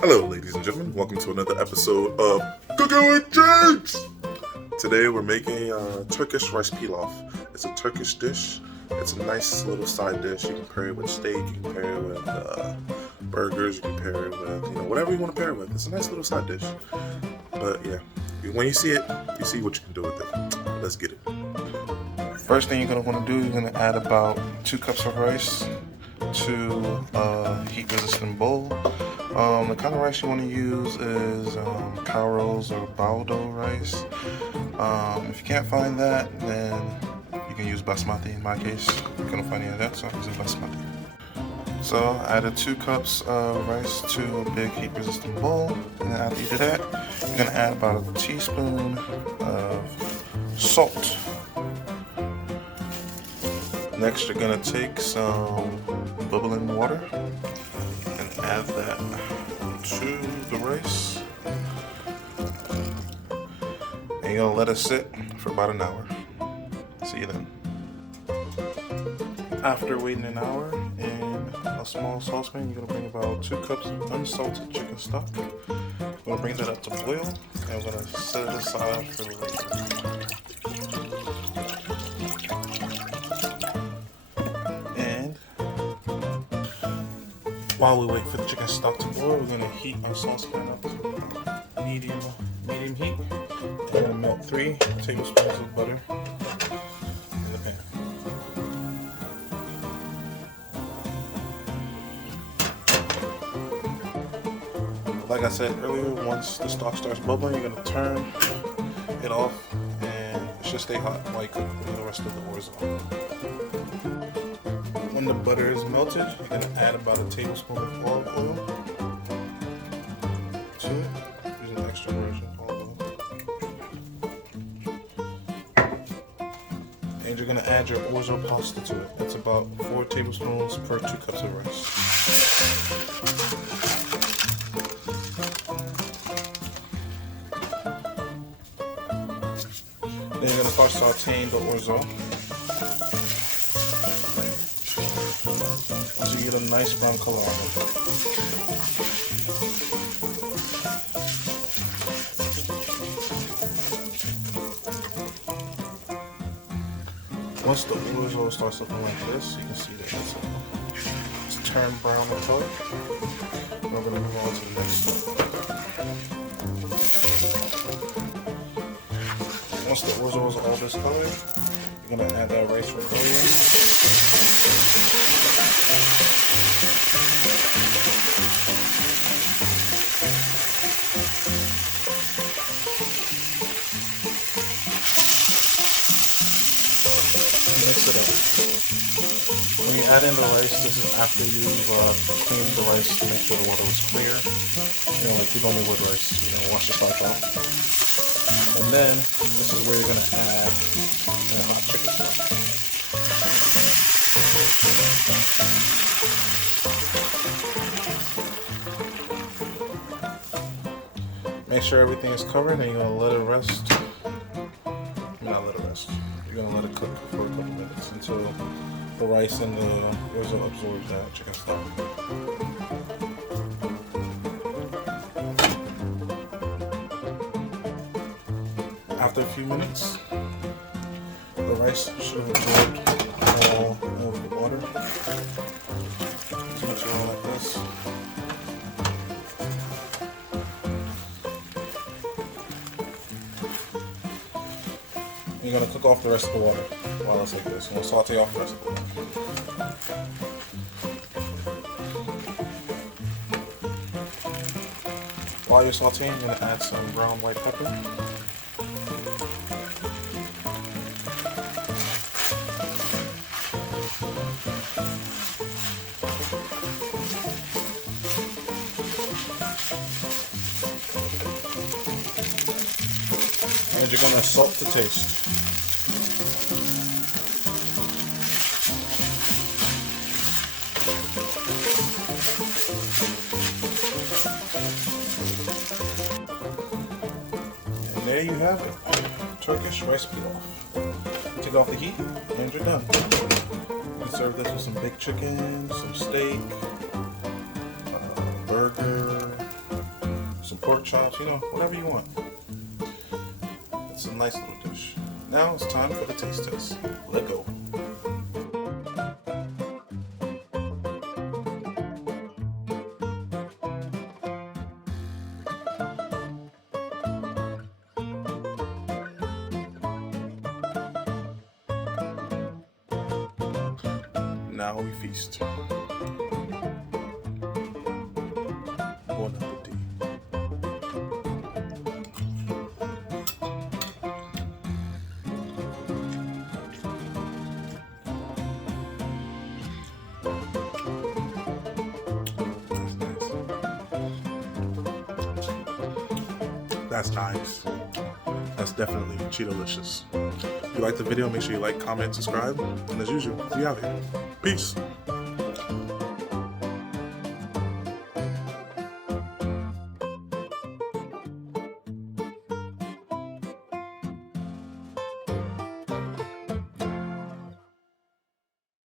Hello, ladies and gentlemen. Welcome to another episode of Cooking with Jinx. Today we're making Turkish rice pilaf. It's a Turkish dish. It's a nice little side dish. You can pair it with steak. You can pair it with burgers. You can pair it with whatever you want to pair it with. It's a nice little side dish. But yeah, when you see it, you see what you can do with it. Let's get it. First thing you're gonna want to do, you're gonna add about 2 cups of rice to a heat-resistant bowl. The kind of rice you want to use is Karo's or Baldo rice. If you can't find that, then you can use Basmati. In my case, I couldn't find any of that, so I'm using Basmati. So I added 2 cups of rice to a big heat-resistant bowl, and then after you do that, you're gonna add about a teaspoon of salt. Next, you're gonna take some bubbling water and add that to the rice. And you're gonna let it sit for about an hour. See you then. After waiting an hour, in a small saucepan, you're gonna bring about 2 cups of unsalted chicken stock. We're gonna bring that up to boil, and we're gonna set it aside for later. While we wait for the chicken stock to boil, we're going to heat our saucepan up to medium heat. I'm going to melt 3 tablespoons of butter in the pan. Like I said earlier, once the stock starts bubbling, you're going to turn it off, and it should stay hot while you cook the rest of the orzo. When the butter is melted, you're going to add about a tablespoon of olive oil to it, using extra virgin olive oil. And you're going to add your orzo pasta to it. That's about 4 tablespoons per 2 cups of rice. Then you're going to start sauteing the orzo. Get a nice brown color on it. Once the orzo starts looking like this, you can see that it's turned brown in color. We're going to move on to the next step. Once the orzo is all this color, you're going to add that rice from earlier. Mix it up. When you add in the rice, this is after you've cleaned the rice to make sure the water was clear. Like you normally would rice, wash the starch off. And then this is where you're gonna add the hot chicken stock. Make sure everything is covered, and you're gonna let it rest. Not let it rest. You're gonna let it cook for a couple minutes until the rice and the orzo absorbs that chicken stock. After a few minutes, the rice should have absorbed all of the water. So mix it all like this. You're going to cook off the rest of the water while it's like this. You're going to saute off the rest of the water. While you're sauteing, you're going to add some ground white pepper. And you're going to salt to taste. And there you have it, Turkish rice pilaf. Take off the heat and you're done. You can serve this with some baked chicken, some steak, burger, pork chops, you know, whatever you want. It's a nice little dish. Now it's time for the taste test. Let go. Now we feast. Bon appetit. That's nice. That's definitely Cheeto-licious. If you like the video, make sure you like, comment, subscribe, and as usual, we out here. Peace.